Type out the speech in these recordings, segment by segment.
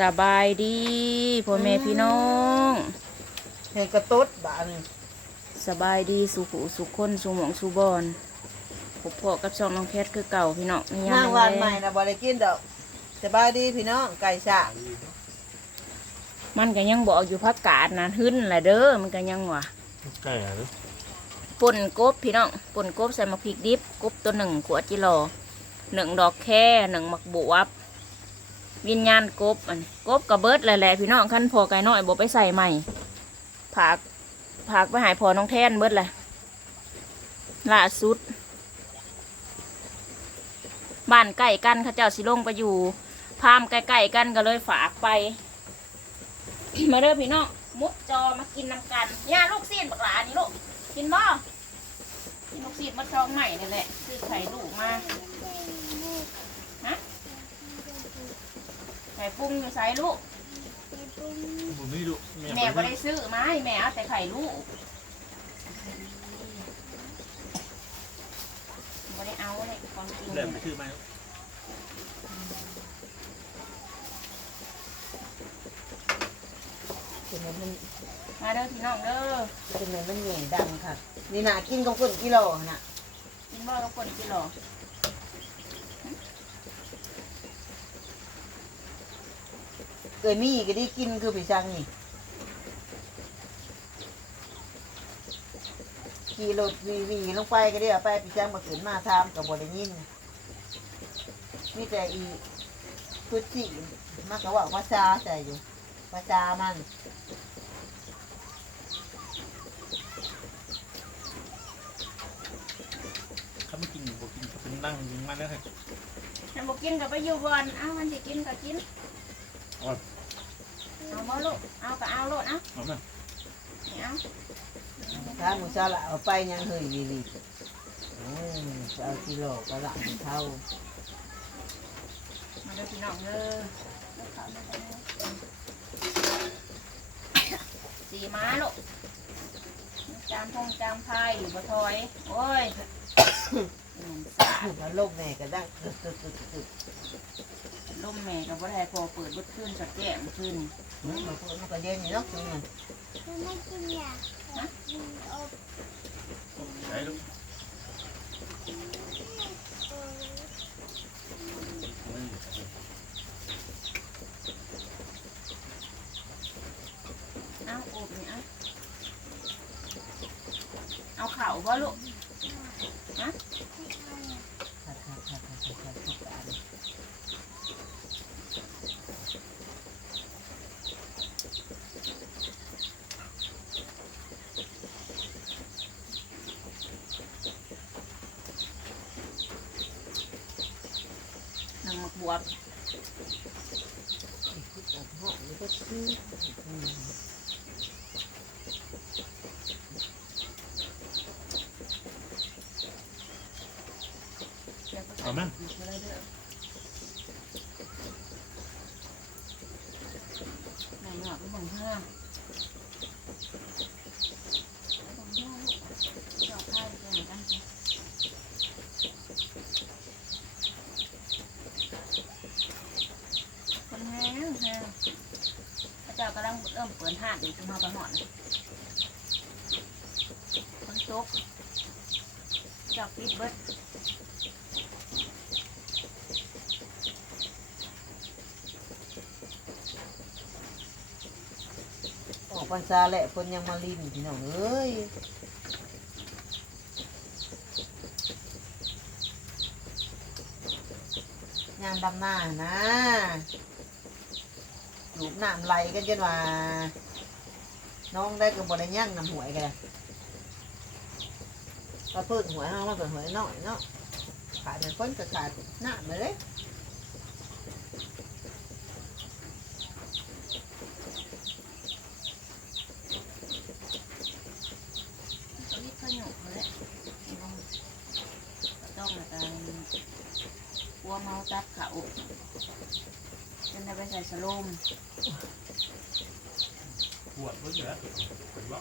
สบายดีพ่อแม่พี่น้องเห็นกระตุ้ดบานสบายดีสุขุสุขคนสุหมองสุบอนพบพอกับช่องน้องแคทคือเก่าพี่น้องนี่นางยังวานใหม่นะบริกินดอกสบายดีพี่น้องไก่ฉากมันก็ยังบอกอยู่พักกาดนะหึ้นแหละเด้อมันก็ยังว่ะไก่อะไรป่นกบพี่น้องป่นกบใส่มะพริกดิบกบตัวหนึ่งขวดจิโลหนึ่งดอกแค่หนึ่งหมักบวบ วิญญาณกบอันกบกระเบิดแหละพี่น้องขั้นพอไก่น้อยบอกไปใส่ใหม่ผักผักไปหายพอน้องแทนเบิดเลยล่าสุด บ้านใกล้กันข้าเจ้าสิลงไปอยู่พามใกล้ๆกันก็เลยฝากไป มาเด้อพี่น้องมุดจอมากินน้ำกันย่าลูกซีนบักหลานี่ลูกกินบ่กินลูกซีนมาจองใหม่นี่แหละซื้อไข่ลูกมาฮะไข่ ปรุงอยู่ใส่ลูก ผมไม่รู้แม่ก็ได้ซื้อมาให้แม่เอาแต่ไข่ลูกไม่ได้เอาเลยก่อนกินแหลมไปชื่อไหมเป็นไงมันมาเด้อพี่น้องเด้อเป็นไงมันเหนื่อยดังค่ะ นี่นากินกับคนกิโลน่ะกินบ่กับคนกินหรอ เกิดมีก็ได้กินคือพี่ช่างนี่ขี่รถวีวีลงไปก็ได้เอาไปพี่ช่างมาขืนมาทำกับบริยินนี่แต่อีพุทธิมากกว่าภาษาใส่อยู่ภาษามันเขาไม่กินผมกินเขาเป็นนั่งมันแล้วไงฉันบอกกินกับไปอยู่บอนเอามันจะกินก็กินอ๋อ เอาบ่ลูกเอาก็เอาลูกเอาเอามาไม่เอาถ้ามึงซาละเอาไปยังเฮยวีวีอืมเอากิโลก็ละเท่ามาเด้อพี่น้องเด้อสีม้าลูกจามพงจามพายอยู่บ่ทอย โอ้ยอืมสาดแล้วโลกแม่ก็ดังตึกตึกตึกตึกล่มแม่กับบ่ได้พอเปิดบดขึ้นสักแก้มขึ้นมันก็ มันก็เย็นอยู่เนาะตรงนั้นใช้ลูกเอาโอบนี่เอาเอาเข่าบ่ลูกคัดคัดคัดคัดคัดคัดทุกการ หนึ่งหมกบวบเหาะนี่ก็ซื้อเอามาไหนหยอดไปบ่งเพื่อบ่งเพื่อลูกหยอดไข่ไปเหมือนกันสิคนแห้งแห้งพระเจ้ากำลังเริ่มเปิดห้างอยู่จุ่มเฮากระหอนคนตกจับปิดเบิดออกพรรษาแหละคนยังมาลินพี่น้องเอ้ยยามดำหน้านะ จูบน้ำไหลกันจนว่า น้องได้กับบริย่างน้ำหวยกันเลยก็เพิ่งหวยห้างมาเกิดหวยน้อยเนาะขาดเป็นคนก็ขาดหน้ามาเลยเขารีบขยบเลยต้องต้องการกลัวเมาจับเขา จนได้ไปใส่สโลมปวดเพิ่งเหรอปวดว่า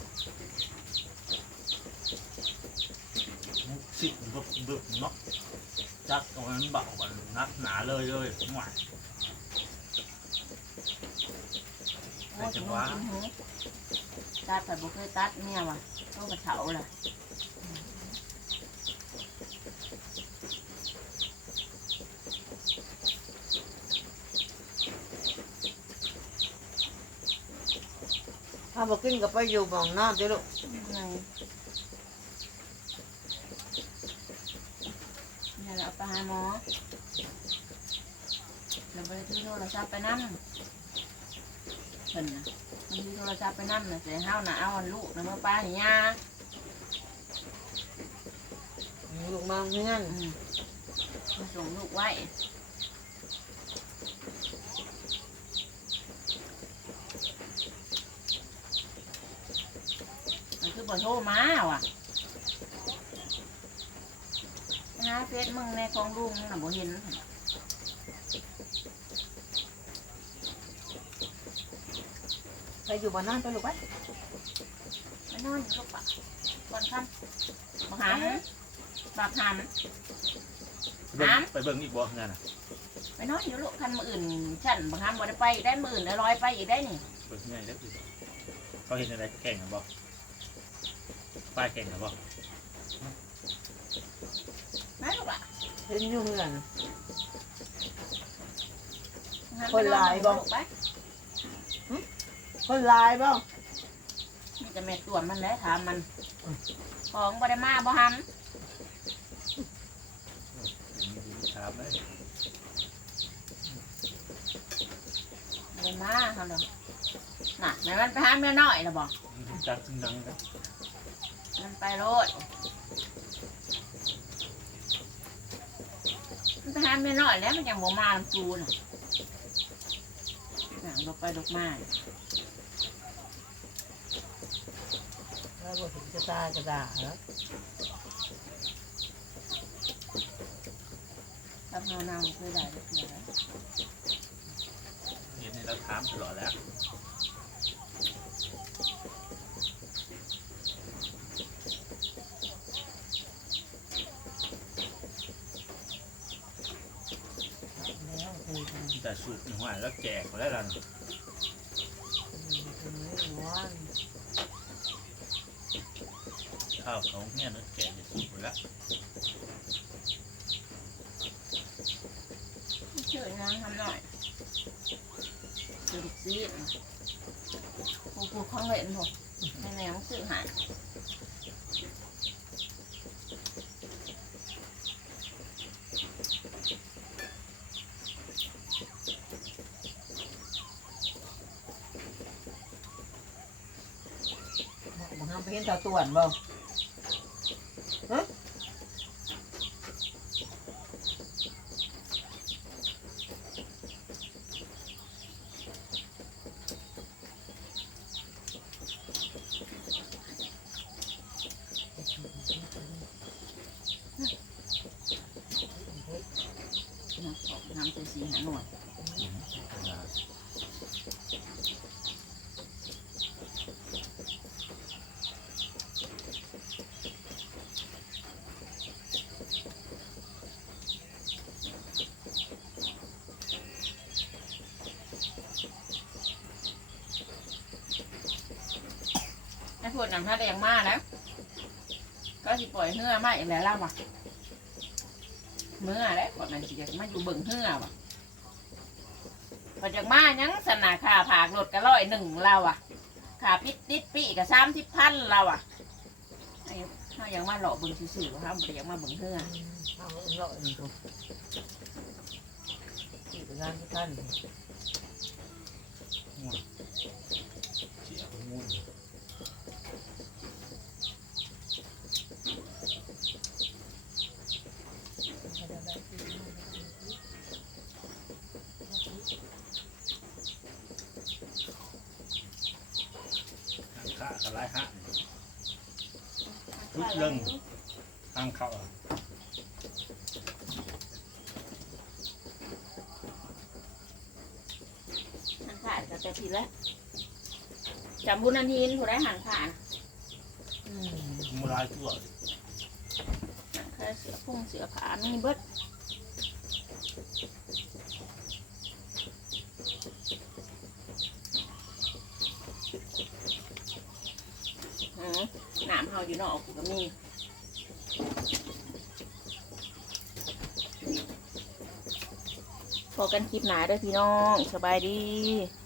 มุกสิบึบบึบเนาะจักตรงนั้นเบากันนักหนาเลยเลยหวานถึงว่าตัดแต่บุเคยตัดเนี่ยว่ะต้องกระเฉาเลย บอกกินก็ไปอยู่บ่องน้ำเด้อลูกไงนี่เราไปหาหมอเราไปซื้อโทรศัพท์ไปนั่งเพิ่นนะมันมีโทรศัพท์ไปนั่งนะเสียห้าวนะเอาอันลูกนะเมื่อป้าอย่างเงี้ยลูกมาเงื่อนอืมมาส่งลูกไว้มันคือ บอโทรมาว่ะนะเฟซมึงในของลุงน่ะบ่เห็นไปอยู่บ่อน้ำไปลูกไปไปนอนอยู่ลูกปะก่อนค่ำบักหามบักหามเบิ่งน้ไปเบิ่งอีกบ่งานน่ะไปนอนอยู่ลูกคันมืออื่นฉันบักหามบ่ได้ไปได้มืออื่นได้ร้อยไปอีกได้นี่เบิ่งง่ายเด้อเขาเห็นอะไรแข่งกันบ่ ป้ายแข่งกันบ่นะลูกอะเห็นอยู่เงื่อนบักหามคนหลายบ่ไปนอนลูกไปคนลายบ่นี่จะแม่ตวนมันแล้วถามมัน ของบ่ได้มาบ่หามครับเลยบ่ได้มาเขาเนาะน่ะแม่มันไปหาแม่น้อยแล้วบ่จักจึงดังกัน มันไปโลดมันไปหาแม่น้อยแล้วมันยังบ่มาลำจูน่ะหนังดอกไปดอกมาแล้วบ่ถึงจะตายก็ด่าเหรอรับเงานางเคยได้ได้เกลือแล้วเห็นให้เราถามตลอดแล้วแล้ว แต่สูบหัวแล้วแจกแล้วล่ะวันข้าวเขาเนี่ยแล้วแจกจะสูบแล้วชื่อนางทำหน่อยคือลูกซีดผู้ผู้ข้างเล่นผมในแนวสื่อหาย เห็นเห็นชาวตวนบ่ฮะน้ำใส่สีหาหน่วย ไอ้ พวกหนังท่าแดงมากแล้วก็สิปล่อยเหื่อมาอีกแล้วล่ะวะเมื่อแล้วก่อนนั้นสิจะมาอยู่เบิ่งเหื่อวะพอจากมายังสนาค่าผากรถก็ร้อยหนึ่งเราอะค่าปิดติดปีก็สามสิบพันเราอะถ้ายังมาหล่อเบิ่งซื่อๆครับบ่ยากมาเบิ่งเหื่อเอาเลาะนี่ตัวที่งานที่ท่าน ทางเขาหันผ่านจะแต่ทีละจำบุญนันทินผู้ได้หันผ่านมูลายตัวแค่เสือพุ่งเสือผ่านี่เบิดหนามเฮาอยู่นอกก็มี พอกันคลิปหนาด้วยพี่น้อง สบายดี